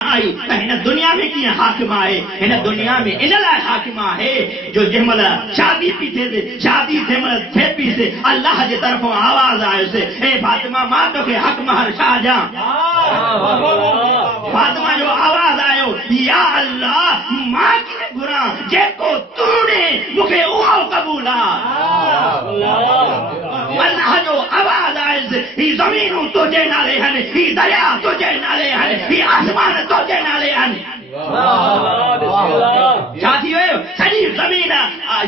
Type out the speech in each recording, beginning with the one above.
आई हिन दुनिया में कीअं हाकिम आहे हिन दुनिया में इन लाइ हाकिम आहे जो जंहिंमहिल शादी थी थिए शादी जंहिंमहिल थिए पई से अल्लाह जे तरफ़ां आवाज़ आयुसि हे फातिमा मां तोखे हक़ महर छा ॾियां फातिमा जो आवाज़ आयो या अल्लाह मां कीअं घुरां जेको तूं ॾे मूंखे उहो क़बूल आहे अल्लाह जो आवाज़ आयुसि ही ज़मीनूं तुंहिंजे नाले आहिनि ही दरिया तुंहिंजे नाले आहिनि ही आसमान तुंहिंजे नाले आहिनि छा थी वियो सॼी ज़मीन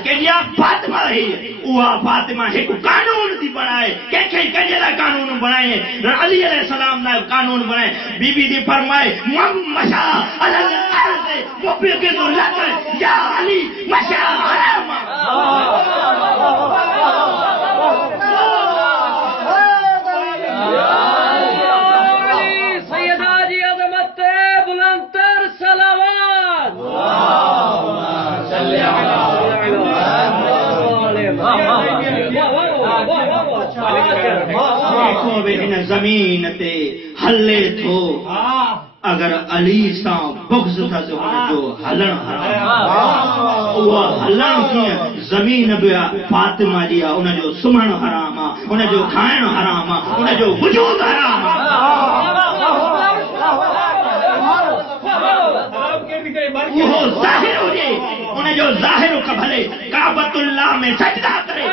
कंहिंजी आहे फातिमा ही उहा फातिमा हिकु कानून थी बणाए कंहिंखे कंहिंजे लाइ कानून बणाए अली अलैहिस्सलाम लाइ कानून बणाए बीबी थी फरमाए मशा अलल अर्ज़ मुबगिज़ु लक या अली मशा हराम इन ज़मीन ते हले थो अगर अली सां बुग़्ज़ अथसि हुनजो हलण हराम उहो हलण कीअं ज़मीन बि फातिमा जी आहे उनजो सुम्हण हराम आहे उनजो खाइण हराम आहे उनजो वजूद हराम आहे उहो ज़ाहिर हुजे उनजो ज़ाहिर भले काबतुल्लाह में सजदा करे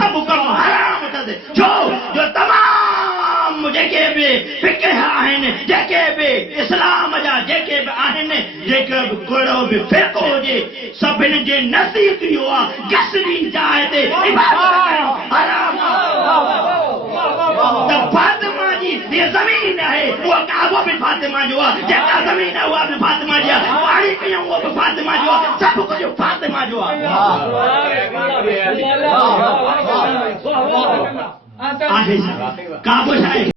सब कम हराम अथसि छो जो तमाम जेके बि फिक़ह आहिनि जेके बि इस्लाम जा जेके बि आहिनि जेके बि कहिड़ो बि फ़िक़्ह हुजे सभिनि जे नज़दीक इहो आहे कसरी जाइ ते हराम त फातिमा जी ये ज़मीन आहे उहा काबो बि फातिमा जो आहे जेका ज़मीन आहे उहा बि फातिमा जी आहे पाणी पीऊं उहो बि फातिमा जो आहे सभु कुझु फातिमा जो आहे काबो छा आहे